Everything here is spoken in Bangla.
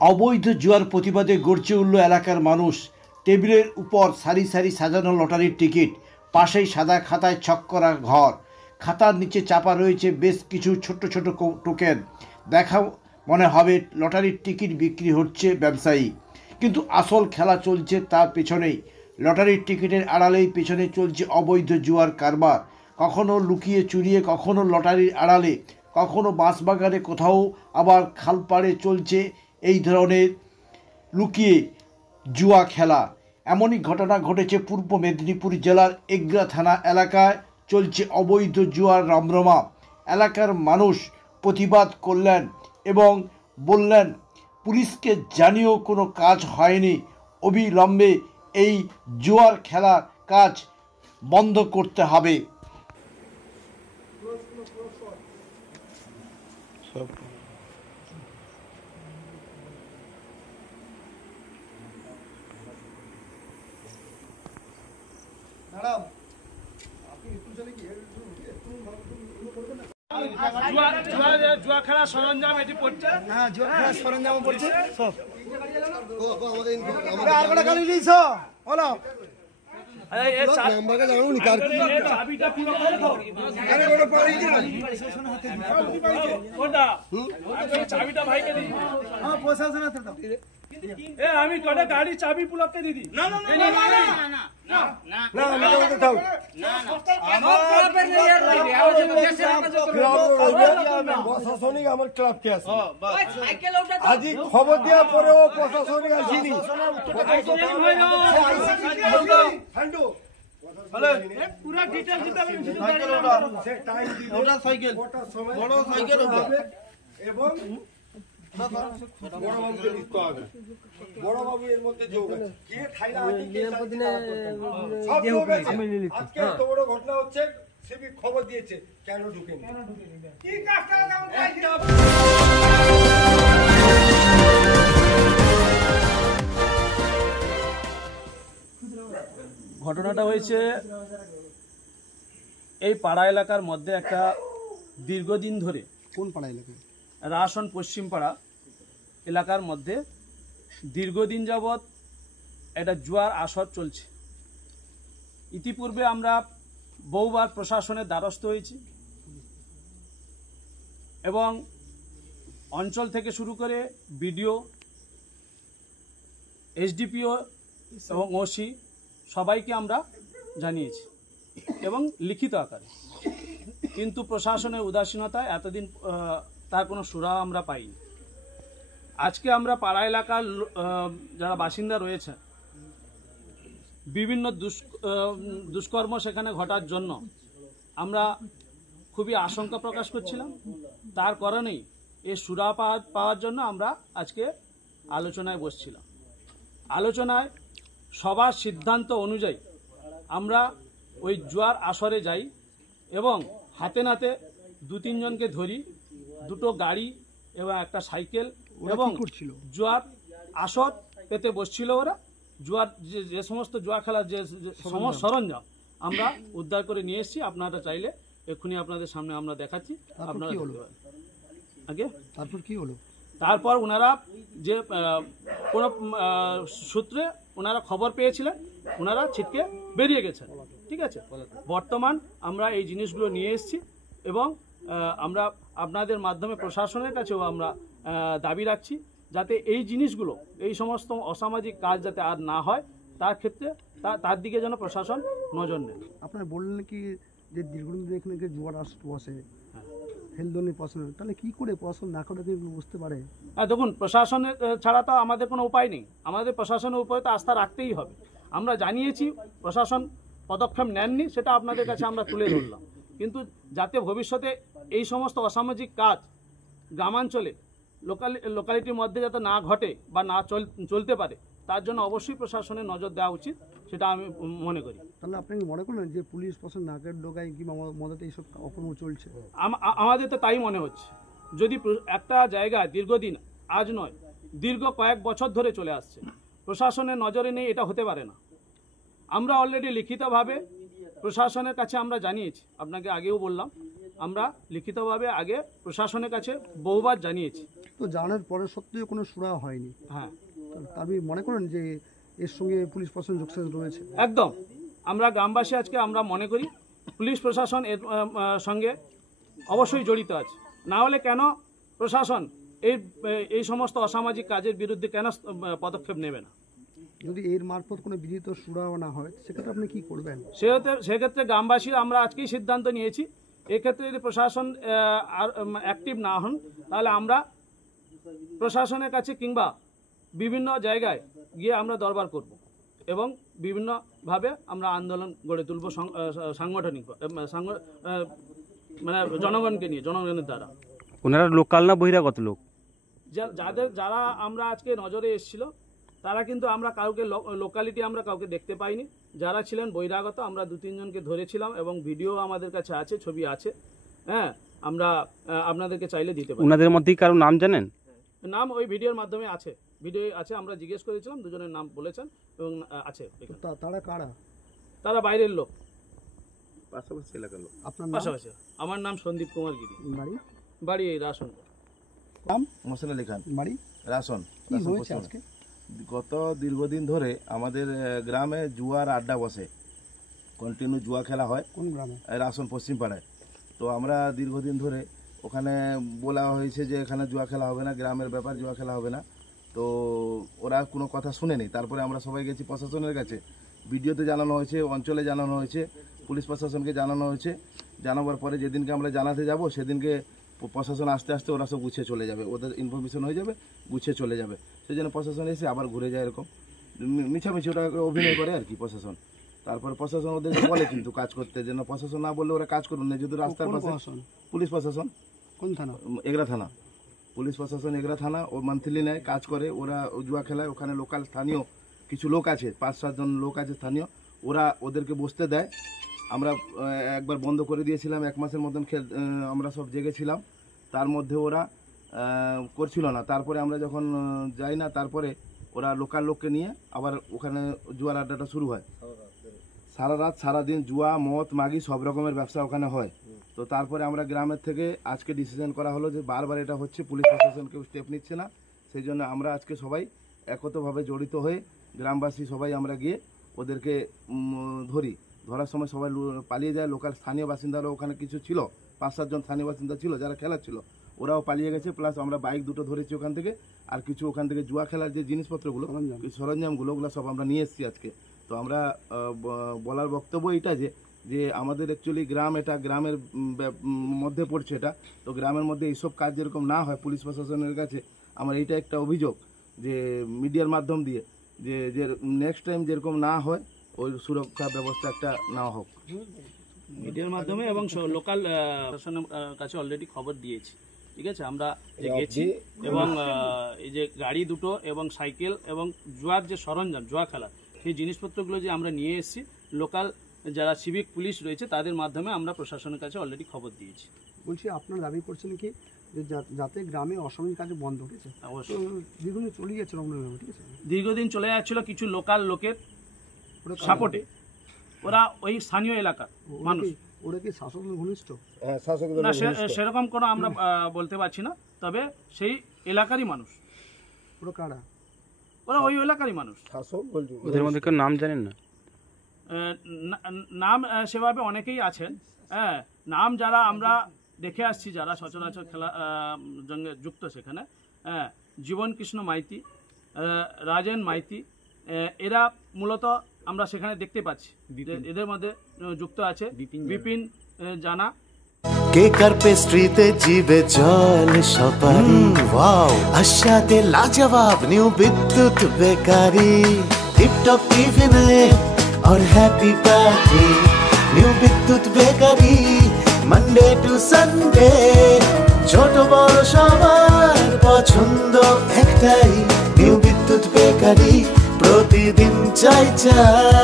অবৈধ জুয়ার প্রতিবাদে গর্জে উঠল এলাকার মানুষ। টেবিলের উপর সারি সারি সাজানো লটারির টিকিট, পাশেই সাদা খাতায় ছক করা ঘর, খাতার নিচে চাপা রয়েছে বেশ কিছু ছোট ছোট টোকেন। দেখা মনে হবে লটারির টিকিট বিক্রি হচ্ছে ব্যবসায়ী, কিন্তু আসল খেলা চলছে তার পেছনেই। লটারির টিকিটের আড়ালেই পেছনে চলছে অবৈধ জুয়ার কারবার। কখনো লুকিয়ে চুরিয়ে, কখনো লটারির আড়ালে, কখনো বাঁশবাগানে, কোথাও আবার খালপাড়ে চলছে এই ধরনের লুকিয়ে জুয়া খেলা। এমনই ঘটনা ঘটেছে পূর্ব মেদিনীপুর জেলার এগরা থানা এলাকায়। চলছে অবৈধ জুয়ার রমরমা। এলাকার মানুষ প্রতিবাদ করলেন এবং বললেন, পুলিশকে জানিয়েও কোনো কাজ হয়নি, অবিলম্বে এই জুয়ার খেলার কাজ বন্ধ করতে হবে। জুয়া খেলা সরঞ্জাম এটি পড়ছে। হ্যাঁ, জুয়া খেলা সরঞ্জাম পড়ছে সব। আর কটা গালি দিছ বলো। চাবিটা পুরো করে দাও। চাবিটা ভাইকে দিই। হ্যাঁ, প্রশাসন হাতে দাও। আমি কটা গাড়ি চাবি পুলককে দিদি। না না না না না না না না না না দাও। না না আমার প্রশাসনিক আমার ক্লাব কে আছে। আজি খবর দেওয়ার পরেও প্রশাসনিক আসেনি। পুরো ডিটেইলস দিতে হবে। ওটা সাইকেল, বড় সাইকেল এবং বড় বাবু এর মধ্যে যোগ আছে। কে খাইলা আছে, কে সব যোগ আছে। আজকে এত বড় ঘটনা হচ্ছে, সিভিক খবর দিয়েছে, কেন ঢুকেনি, কি কাজটা ঘটনাটা হয়েছে এই পাড়া এলাকার মধ্যে। একটা দীর্ঘদিন ধরে, কোন পাড়া এলাকায়? রাসন পশ্চিম পাড়া এলাকার মধ্যে দীর্ঘদিন যাবৎ একটা জুয়ার আসর চলছে। ইতিপূর্বে আমরা বহুবার প্রশাসনের দ্বারস্থ হয়েছি এবং অঞ্চল থেকে শুরু করে বিডিও, এসডিপিও এবং ওসি সবাইকে আমরা জানিয়েছি এবং লিখিত আকারে, কিন্তু প্রশাসনের উদাসীনতায় এতদিন তার কোনো সুরাহা আমরা পাইনি। আজকে আমরা পাড়া এলাকার যারা বাসিন্দা রয়েছে, বিভিন্ন দুষ্কর্ম সেখানে ঘটার জন্য আমরা খুবই আশঙ্কা প্রকাশ করছিলাম। তার কারণেই এই সুরাহা পাওয়ার জন্য আমরা আজকে আলোচনায় বসছিলাম। আলোচনায় সবার সিদ্ধান্ত অনুযায়ী আমরা ওই জুয়ার আসরে যাই এবং হাতে নাতে 2-3 জনকে ধরি, 2টো গাড়ি এবং একটা সাইকেল, এবং জুয়ার আসর পেতে বসছিল ওরা। জুয়ার যে সমস্ত জুয়া খেলার যে সরঞ্জাম আমরা উদ্ধার করে নিয়ে এসেছি। আপনারা চাইলে এক্ষুনি আপনাদের সামনে আমরা দেখাচ্ছি, আপনারা আগে। তারপর কি হলো? তারপর ওনারা যে কোনো সূত্রে ওনারা খবর পেয়েছিলেন, ওনারা ছিটকে বেরিয়ে গেছেন। ঠিক আছে, বর্তমান আমরা এই জিনিসগুলো নিয়ে এসেছি এবং আমরা আপনাদের মাধ্যমে প্রশাসনের কাছেও আমরা দাবি রাখছি যাতে এই জিনিসগুলো, এই সমস্ত অসামাজিক কাজ যাতে আর না হয়, তার ক্ষেত্রে তার দিকে যেন প্রশাসন নজর নেয়। আপনারা বললেন কি যে দীর্ঘদিন ধরে এখানে জুয়ার আসর বসে, হেলদনি প্রশাসন, তাহলে কি করে প্রশাসন না করে বুঝতে পারে? দেখুন, প্রশাসনের ছাড়া তো আমাদের কোনো উপায় নেই। আমাদের প্রশাসনের উপরে তো আস্থা রাখতেই হবে। আমরা জানিয়েছি, প্রশাসন পদক্ষেপ নেননি, সেটা আপনাদের কাছে আমরা তুলে ধরলাম। কিন্তু যাতে ভবিষ্যতে এই সমস্ত অসামাজিক কাজ গ্রামাঞ্চলে লোকালিটির মধ্যে যাতে না ঘটে বা না চলতে পারে, তার জন্য অবশ্যই প্রশাসনের নজর দেওয়া উচিত, সেটা আমি মনে করি। তাহলে আপনি মনে করলেন যে পুলিশ প্রশাসন নাকের ডোকায় কিংবা মদতে এইসব অপকর্ম চলছে? আমাদের তো তাই মনে হচ্ছে। যদি একটা জায়গায় দীর্ঘদিন, আজ নয়, দীর্ঘ কয়েক বছর ধরে চলে আসছে, প্রশাসনের নজরে নেই, এটা হতে পারে না। আমরা অলরেডি লিখিতভাবে প্রশাসনের কাছে আমরা জানিয়েছি, আপনাকে আগেও বললাম আমরা লিখিতভাবে আগে প্রশাসনের কাছে বহুবার জানিয়েছি। তো জানার পরে সত্ত্বেও কোনো সুরা হয়নি, হ্যাঁ, আপনি মনে করেন যে এর সঙ্গে পুলিশ প্রশাসন যোগসাজ রয়েছে? একদম। আমরা গ্রামবাসী আজকে আমরা মনে করি পুলিশ প্রশাসন এর সঙ্গে অবশ্যই জড়িত আছে। না হলে কেন প্রশাসন এই সমস্ত অসামাজিক কাজের বিরুদ্ধে কেন পদক্ষেপ নেবে না? যদি এর মারফত কোনো বিহিত সুরা না হয় সেক্ষেত্রে আপনি কি করবেন? সেক্ষেত্রে গ্রামবাসীরা আমরা আজকেই সিদ্ধান্ত নিয়েছি, এক্ষেত্রে যদি প্রশাসন অ্যাক্টিভ না হন তাহলে আমরা প্রশাসনের কাছে কিংবা বিভিন্ন জায়গায় গিয়ে আমরা দরবার করব এবং বিভিন্নভাবে আমরা আন্দোলন গড়ে তুলব সাংগঠনিক মানে জনগণকে নিয়ে, জনগণের দ্বারা। ওনারা লোকাল না বহিরাগত লোক? যারা আমরা আজকে নজরে এসেছিল তারা কিন্তু আমরা কাউকে লোকালিটি আমরা কাউকে দেখতে পাইনি। যারা ছিলেন বহিরাগত আমরা 2-3 জনকে ধরেছিলাম এবং ভিডিও আমাদের কাছে আছে, ছবি আছে। হ্যাঁ, আমরা আপনাদেরকে চাইলে দিতে পারি। ওনাদের মধ্যেই কারো নাম জানেন? নাম ওই ভিডিওর মাধ্যমে আছে, ভিডিও আছে, আমরা জিজ্ঞেস করেছিলাম, 2 জনের নাম বলেছেন এবং আছে। তারা কারা? তারা বাইরের লোক, পাশাপাশি এলাকার লোক। আপনার পাশাপাশি। আমার নাম সন্দীপ কুমার গিরি, বাড়ি এই রাসন। নাম মোহসেন আলী খান, বাড়ি রাসন। কি হয়েছে আজকে? গত দীর্ঘদিন ধরে আমাদের গ্রামে জুয়ার আড্ডা বসে, কন্টিনিউ জুয়া খেলা হয়। কোন গ্রামে? রাসন পশ্চিম পাড়ায়। তো আমরা দীর্ঘদিন ধরে ওখানে বলা হয়েছে যে এখানে জুয়া খেলা হবে না, গ্রামের ব্যাপার, জুয়া খেলা হবে না। তো ওরা কোনো কথা শুনেনি। তারপরে আমরা সবাই গেছি প্রশাসনের কাছে, ভিডিওতে জানানো হয়েছে, অঞ্চলে জানানো হয়েছে, পুলিশ প্রশাসনকে জানানো হয়েছে। জানাবার পরে যেদিনকে আমরা জানাতে যাব সেদিনকে প্রশাসন আস্তে আস্তে ওরা সব গুছিয়ে চলে যাবে, ওদের ইনফরমেশন হয়ে যাবে, গুছিয়ে চলে যাবে। সেই জন্য প্রশাসন এসে আবার ঘুরে যায়, এরকম মিছামিছি ওটা অভিনয় করে আর কি প্রশাসন। তারপরে প্রশাসন ওদেরকে বলে কিন্তু কাজ করতে, যেন প্রশাসন না বললে ওরা কাজ করুন না। যদি রাস্তার পাশে পুলিশ প্রশাসন, কোন থানা? এগরা থানা, পুলিশ প্রশাসন এগরা থানা, ও মান্থলি নেয়, কাজ করে। ওরা জুয়া খেলায়, ওখানে লোকাল স্থানীয় কিছু লোক আছে, 5-7 জন লোক আছে স্থানীয়, ওরা ওদেরকে বসতে দেয়। আমরা একবার বন্ধ করে দিয়েছিলাম, 1 মাসের মতন আমরা সব জেগেছিলাম, তার মধ্যে ওরা করছিল না। তারপরে আমরা যখন যাই না, তারপরে ওরা লোকাল লোককে নিয়ে আবার ওখানে জুয়ার আড্ডাটা শুরু হয়। সারা রাত সারাদিন জুয়া, মদ, মাগি সব রকমের ব্যবসা ওখানে হয়। তো তারপরে আমরা গ্রামের থেকে আজকে ডিসিশন করা হলো যে বারবার এটা হচ্ছে, পুলিশ প্রশাসন কেউ স্টেপ নিচ্ছে না। সেই জন্য আমরা আজকে সবাই একতভাবে জড়িত হয়ে গ্রামবাসী সবাই আমরা গিয়ে ওদেরকে ধরার সময় সবাই পালিয়ে যায়। লোকাল স্থানীয় বাসিন্দারাও ওখানে কিছু ছিল, 5-7 জন স্থানীয় বাসিন্দা ছিল যারা খেলা ছিল, ওরাও পালিয়ে গেছে। প্লাস আমরা বাইক 2টো ধরেছি ওখান থেকে, আর কিছু ওখান থেকে জুয়া খেলার যে জিনিসপত্রগুলো, সরঞ্জামগুলো, ওগুলো সব আমরা নিয়ে এসেছি আজকে। তো আমরা বলার বক্তব্য এটা যে আমাদের অ্যাকচুয়ালি গ্রাম, এটা গ্রামের মধ্যে পড়ছে এটা। তো গ্রামের মধ্যে এইসব কাজ যেরকম না হয়, পুলিশ প্রশাসনের কাছে আমার এইটা একটা অভিযোগ যে মিডিয়ার মাধ্যম দিয়ে যে নেক্সট টাইম যেরকম না হয়, ওই সুরক্ষা ব্যবস্থা একটা নেওয়া হোক মিডিয়ার মাধ্যমে। এবং লোকাল প্রশাসনের কাছে অলরেডি খবর দিয়েছি, ঠিক আছে। আমরা গেছি এবং এই যে গাড়ি 2টো এবং সাইকেল এবং জুয়ার যে সরঞ্জাম, জুয়া খেলা, সেই জিনিসপত্রগুলো যে আমরা নিয়ে এসেছি, লোকাল যারা সিভিক পুলিশ রয়েছে তাদের মাধ্যমে আমরা প্রশাসনের কাছে অলরেডি খবর দিয়েছি। বলছি, আপনার দাবি করছেন কি যে যাতে গ্রামে অসামাজিক কাজ বন্ধ হয়েছে? অবশ্যই দীর্ঘদিন চলে যাচ্ছিল, ঠিক আছে, দীর্ঘদিন চলে যাচ্ছিল কিছু লোকাল লোকের সাপোর্টে। ওরা ওই স্থানীয় এলাকার মানুষ। ওরা কি শাসক ঘনিষ্ঠ? না, সেরকম কোনো আমরা বলতে পারছি না, তবে সেই এলাকারই মানুষ। ওরা কারা? ওরা ওই এলাকারই মানুষ। ওদের মধ্যে কেউ নাম জানেন না? নাম সেভাবে অনেকেই আছেন। হ্যাঁ, নাম যারা আমরা দেখে আসছি, যারা সচরাচর খেলা সঙ্গে যুক্ত সেখানে, হ্যাঁ, জীবন কৃষ্ণ মাইতি, রাজেন মাইতি, এরা মূলত আমরা সেখানে দেখতে পাচ্ছি। এদের মধ্যে যুক্ত আছে বিপিন জানা। কেকার পেস্ট্রিতে জিবে জল সপারি, ওয়াও আশাতে লাজবাব নিউ বিদ্যুৎ বেকারি, টিপটপ টিফিনে और हैप्पी पार्टी, নিউ বিদ্যুৎ বেকারি, মানডে টু সানডে, ছোট বড় সবার পছন্দ একটাই, নিউ বিদ্যুৎ বেকারি, প্রতিদিন চাই চাই।